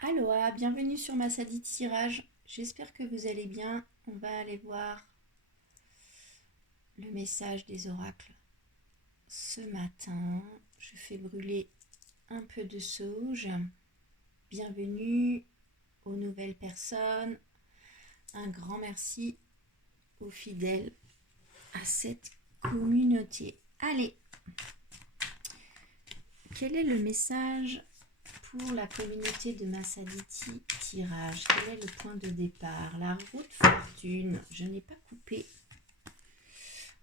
Aloha, bienvenue sur Masadi Tirage. J'espère que vous allez bien. On va aller voir le message des oracles. Ce matin, je fais brûler un peu de sauge. Bienvenue aux nouvelles personnes. Un grand merci aux fidèles à cette communauté. Allez, quel est le message pour la communauté de Massaditi Tirage? Quel est le point de départ? La route fortune. Je n'ai pas coupé.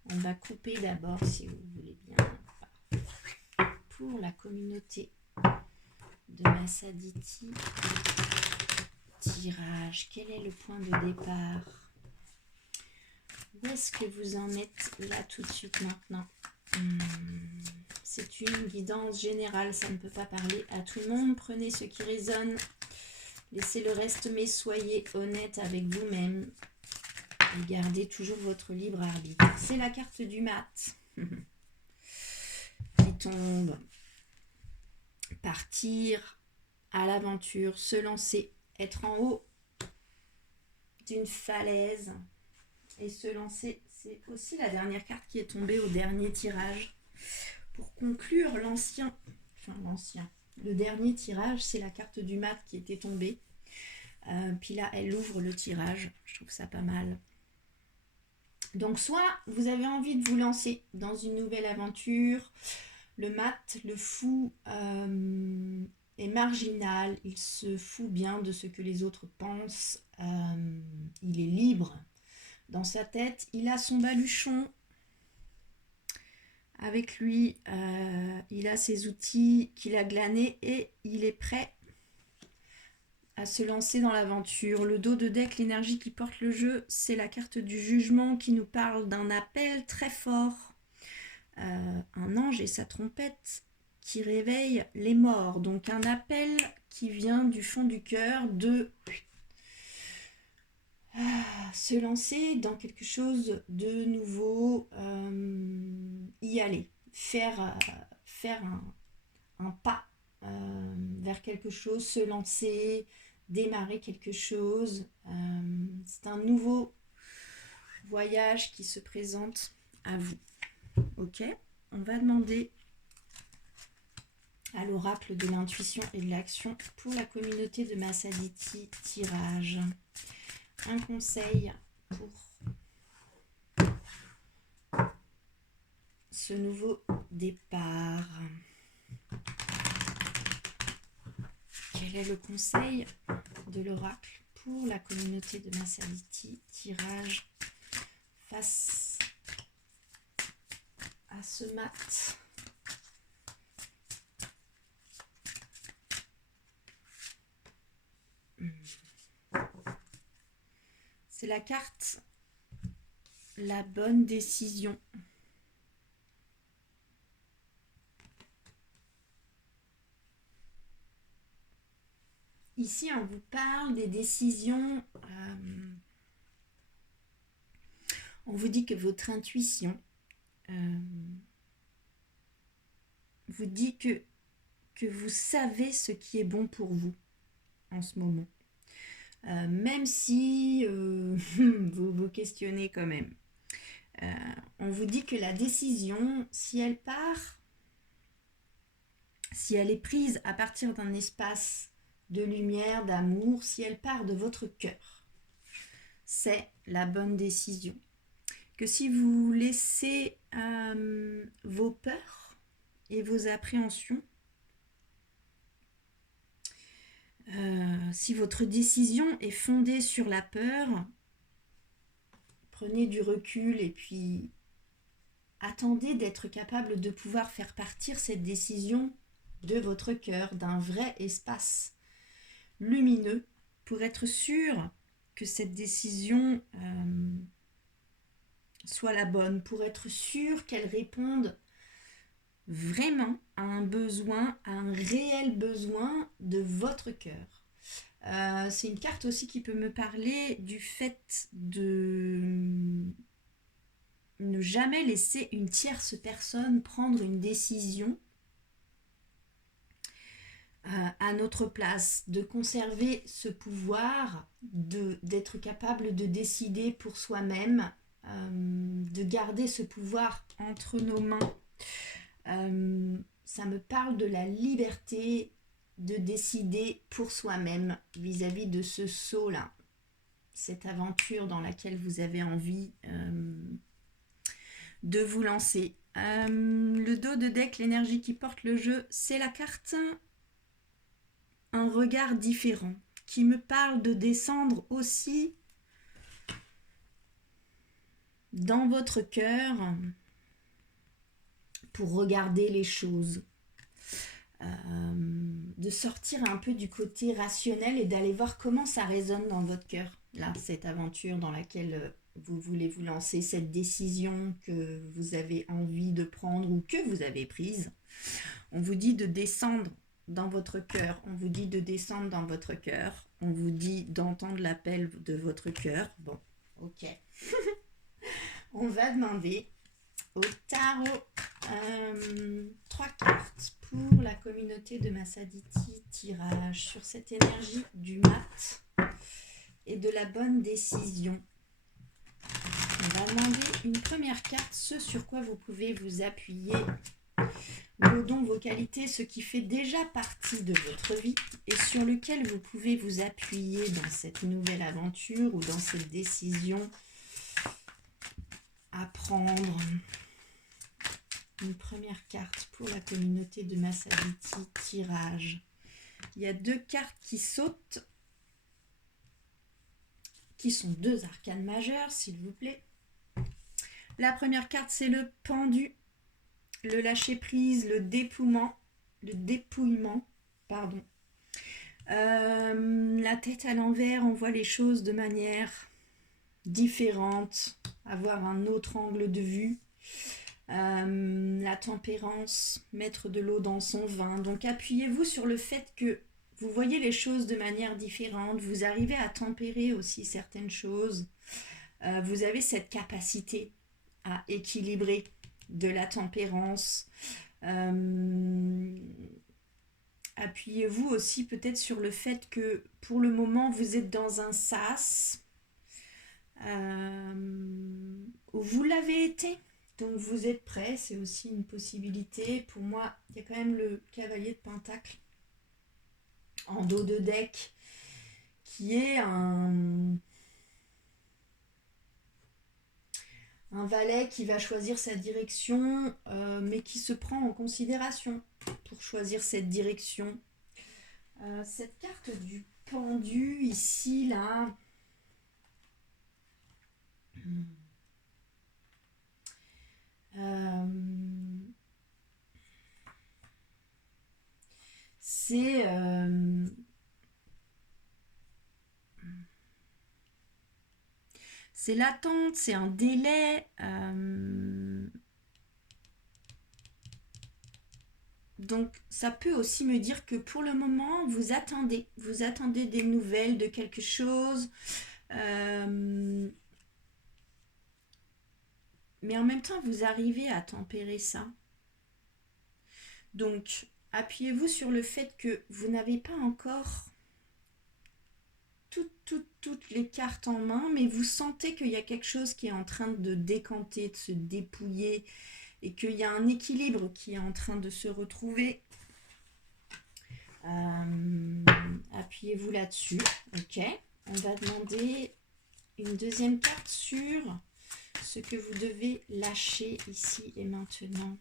On va couper d'abord, si vous voulez bien. Pour la communauté de Massaditi Tirage, quel est le point de départ? Où est-ce que vous en êtes là tout de suite maintenant? C'est une guidance générale, ça ne peut pas parler à tout le monde. Prenez ce qui résonne, laissez le reste, mais soyez honnête avec vous-même et gardez toujours votre libre arbitre. C'est la carte du mat qui tombe. Partir à l'aventure, se lancer, être en haut d'une falaise et se lancer. C'est aussi la dernière carte qui est tombée au dernier tirage. Pour conclure le dernier tirage, c'est la carte du mat qui était tombée. Puis là, elle ouvre le tirage. Je trouve ça pas mal. Donc, soit vous avez envie de vous lancer dans une nouvelle aventure. Le mat, le fou, est marginal. Il se fout bien de ce que les autres pensent. Il est libre dans sa tête. Il a son baluchon avec lui. Il a ses outils qu'il a glanés et il est prêt à se lancer dans l'aventure. Le dos de deck, l'énergie qui porte le jeu, c'est la carte du jugement qui nous parle d'un appel très fort. Un ange et sa trompette qui réveille les morts. Donc un appel qui vient du fond du cœur de se lancer dans quelque chose de nouveau, y aller, faire un pas vers quelque chose, se lancer, démarrer quelque chose. C'est un nouveau voyage qui se présente à vous. Ok, on va demander à l'oracle de l'intuition et de l'action pour la communauté de Massaditi Tirage. Un conseil pour ce nouveau départ. Quel est le conseil de l'oracle pour la communauté de Massaditi Tirage face à ce mat? C'est la carte la bonne décision. Ici, on vous parle des décisions. On vous dit que votre intuition vous dit que vous savez ce qui est bon pour vous en ce moment. Même si vous vous questionnez quand même. On vous dit que la décision, si elle part, si elle est prise à partir d'un espace de lumière, d'amour, si elle part de votre cœur, c'est la bonne décision. Que si vous laissez vos peurs et vos appréhensions, si votre décision est fondée sur la peur, prenez du recul et puis attendez d'être capable de pouvoir faire partir cette décision de votre cœur, d'un vrai espace lumineux, pour être sûr que cette décision soit la bonne, pour être sûr qu'elle réponde vraiment à un besoin, à un réel besoin de votre cœur. C'est une carte aussi qui peut me parler du fait de ne jamais laisser une tierce personne prendre une décision à notre place, de conserver ce pouvoir, d'être capable de décider pour soi-même, de garder ce pouvoir entre nos mains. Ça me parle de la liberté de décider pour soi-même vis-à-vis de ce saut-là, cette aventure dans laquelle vous avez envie de vous lancer. Le dos de deck, l'énergie qui porte le jeu, c'est la carte un regard différent, qui me parle de descendre aussi dans votre cœur pour regarder les choses, de sortir un peu du côté rationnel et d'aller voir comment ça résonne dans votre cœur, là, cette aventure dans laquelle vous voulez vous lancer, cette décision que vous avez envie de prendre ou que vous avez prise. On vous dit de descendre dans votre cœur, on vous dit de descendre dans votre cœur, on vous dit d'entendre l'appel de votre cœur. Bon, ok. On va demander au tarot 3 cartes pour la communauté de Massaditi tirage sur cette énergie du mat et de la bonne décision. On va demander une première carte, ce sur quoi vous pouvez vous appuyer, vos dons, vos qualités, ce qui fait déjà partie de votre vie et sur lequel vous pouvez vous appuyer dans cette nouvelle aventure ou dans cette décision à prendre. Une première carte pour la communauté de Massaditi tirage. Il y a 2 cartes qui sautent, qui sont 2 arcanes majeures, s'il vous plaît. La première carte, c'est le pendu, le lâcher-prise, le dépouillement, pardon. La tête à l'envers, on voit les choses de manière différente, avoir un autre angle de vue. La tempérance, mettre de l'eau dans son vin. Donc appuyez-vous sur le fait que vous voyez les choses de manière différente, vous arrivez à tempérer aussi certaines choses. Vous avez cette capacité à équilibrer de la tempérance. Appuyez-vous aussi peut-être sur le fait que pour le moment vous êtes dans un sas où vous l'avez été. Donc vous êtes prêt, c'est aussi une possibilité. Pour moi, il y a quand même le cavalier de pentacle en dos de deck qui est un valet qui va choisir sa direction, mais qui se prend en considération pour choisir cette direction. Cette carte du pendu ici, là, c'est l'attente, c'est un délai. Donc ça peut aussi me dire que pour le moment, vous attendez des nouvelles de quelque chose. Mais en même temps, vous arrivez à tempérer ça. Donc, appuyez-vous sur le fait que vous n'avez pas encore toutes les cartes en main, mais vous sentez qu'il y a quelque chose qui est en train de décanter, de se dépouiller, et qu'il y a un équilibre qui est en train de se retrouver. Appuyez-vous là-dessus. Ok. On va demander une deuxième carte sur ce que vous devez lâcher ici et maintenant.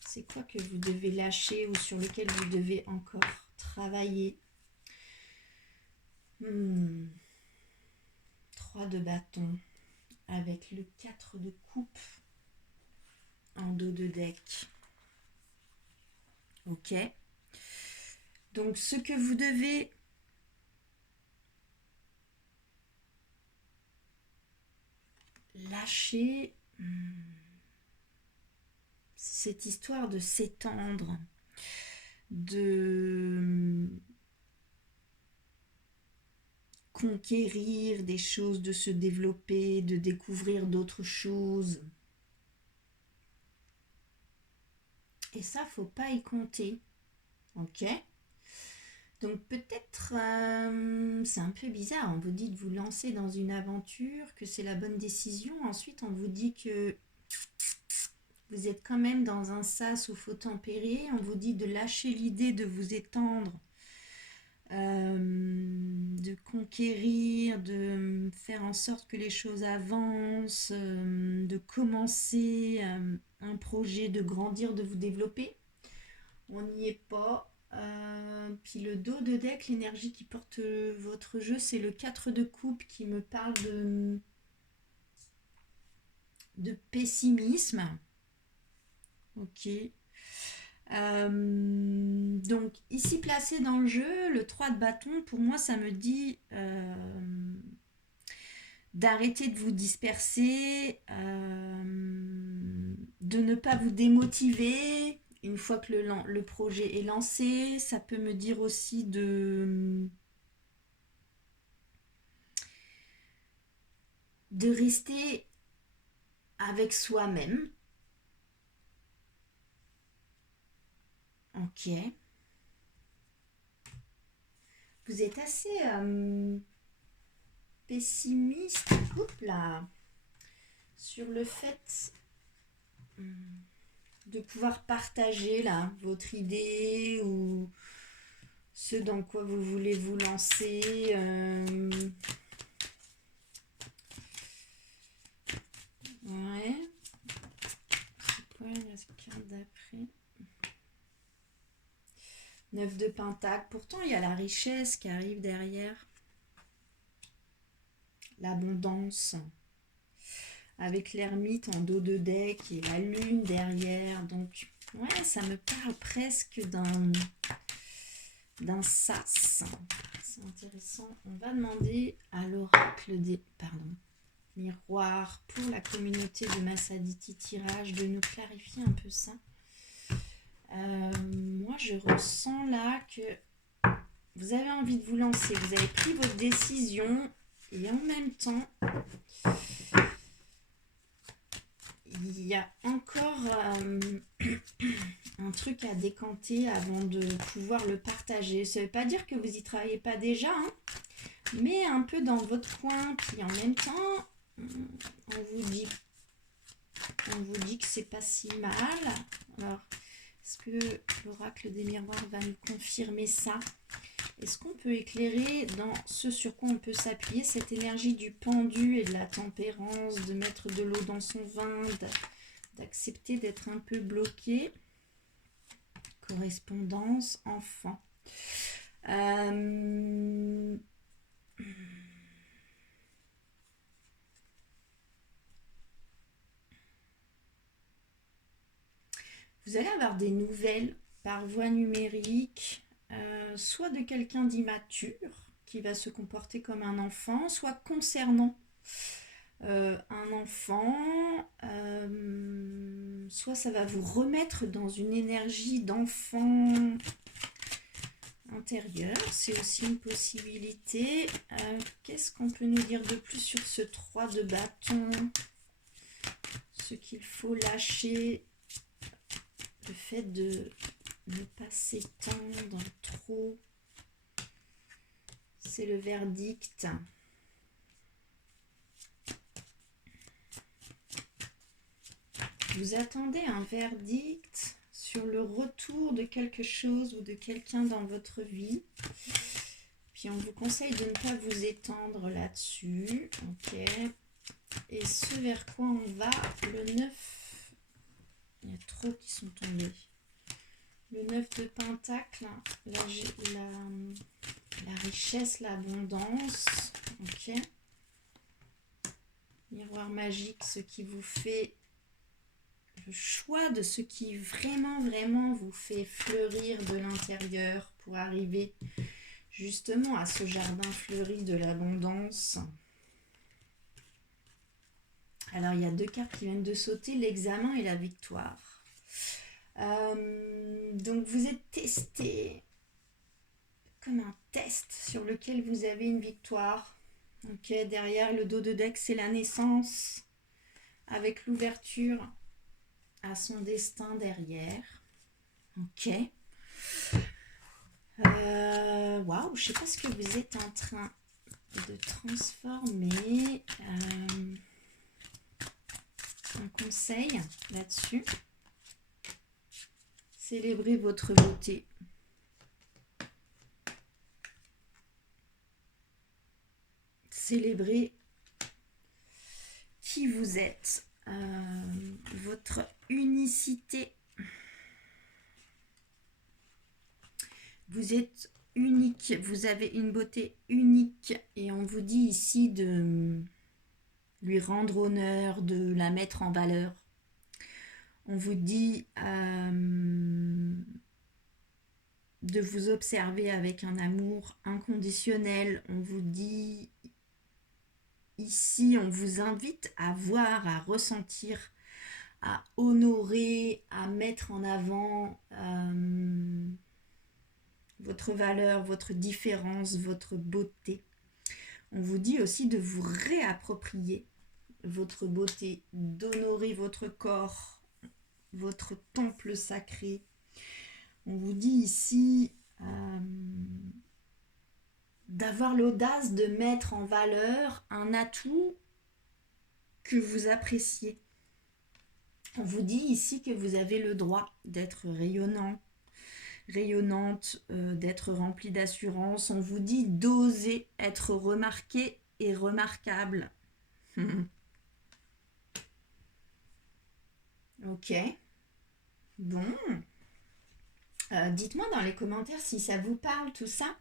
C'est quoi que vous devez lâcher ou sur lequel vous devez encore travailler? 3 de bâton avec le 4 de coupe en dos de deck. Ok. Donc ce que vous devez lâcher, cette histoire de s'étendre, de conquérir des choses, de se développer, de découvrir d'autres choses. Et ça, faut pas y compter. Ok ? Donc peut-être, c'est un peu bizarre, on vous dit de vous lancer dans une aventure, que c'est la bonne décision. Ensuite, on vous dit que vous êtes quand même dans un sas où il faut tempérer. On vous dit de lâcher l'idée de vous étendre, de conquérir, de faire en sorte que les choses avancent, de commencer un projet, de grandir, de vous développer. On n'y est pas. Puis le dos de deck, l'énergie qui porte votre jeu, c'est le 4 de coupe qui me parle de pessimisme. Ok. Donc ici placé dans le jeu, le 3 de bâton, pour moi ça me dit d'arrêter de vous disperser, de ne pas vous démotiver une fois que le projet est lancé. Ça peut me dire aussi de rester avec soi-même. Ok. Vous êtes assez pessimiste, là, sur le fait de pouvoir partager là votre idée ou ce dans quoi vous voulez vous lancer. Ouais. C'est quoi la carte d'après? 9 de Pentacle. Pourtant, il y a la richesse qui arrive derrière. L'abondance. Avec l'ermite en dos de deck et la lune derrière. Donc, ouais, ça me parle presque d'un sas. C'est intéressant. On va demander à l'oracle des... Pardon. Miroir pour la communauté de Massaditi Tirage de nous clarifier un peu ça. Moi, je ressens là que vous avez envie de vous lancer. Vous avez pris votre décision et en même temps, il y a encore un truc à décanter avant de pouvoir le partager. Ça ne veut pas dire que vous n'y travaillez pas déjà, hein, mais un peu dans votre coin. Puis en même temps, on vous dit que c'est pas si mal. Alors, est-ce que l'oracle des miroirs va nous confirmer ça? Est-ce qu'on peut éclairer dans ce sur quoi on peut s'appuyer, cette énergie du pendu et de la tempérance, de mettre de l'eau dans son vin, d'accepter d'être un peu bloqué? Correspondance, enfant. Vous allez avoir des nouvelles par voie numérique, soit de quelqu'un d'immature qui va se comporter comme un enfant, soit concernant un enfant, soit ça va vous remettre dans une énergie d'enfant intérieur. C'est aussi une possibilité. Qu'est-ce qu'on peut nous dire de plus sur ce 3 de bâton? Ce qu'il faut lâcher, le fait de ne pas s'étendre trop, c'est le verdict. Vous attendez un verdict sur le retour de quelque chose ou de quelqu'un dans votre vie. Puis on vous conseille de ne pas vous étendre là-dessus. Ok. Et ce vers quoi on va, le 9. Il y a trop qui sont tombés. Le 9 de Pentacle, la richesse, l'abondance. Ok. Miroir magique, ce qui vous fait le choix de ce qui vraiment, vraiment vous fait fleurir de l'intérieur pour arriver justement à ce jardin fleuri de l'abondance. Alors, il y a 2 cartes qui viennent de sauter, l'examen et la victoire. Donc, vous êtes testé comme un test sur lequel vous avez une victoire. Ok, derrière le dos de deck, c'est la naissance avec l'ouverture à son destin derrière. Ok. waouh, je sais pas ce que vous êtes en train de transformer. Un conseil là-dessus. Célébrez votre beauté. Célébrez qui vous êtes, votre unicité. Vous êtes unique, vous avez une beauté unique et on vous dit ici de lui rendre honneur, de la mettre en valeur. On vous dit de vous observer avec un amour inconditionnel. On vous dit ici, on vous invite à voir, à ressentir, à honorer, à mettre en avant votre valeur, votre différence, votre beauté. On vous dit aussi de vous réapproprier votre beauté, d'honorer votre corps, votre temple sacré. On vous dit ici d'avoir l'audace de mettre en valeur un atout que vous appréciez. On vous dit ici que vous avez le droit d'être rayonnant, rayonnante, d'être rempli d'assurance. On vous dit d'oser être remarqué et remarquable. Ok. Bon. Dites-moi dans les commentaires si ça vous parle tout ça.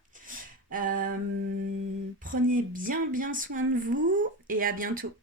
Prenez bien soin de vous et à bientôt.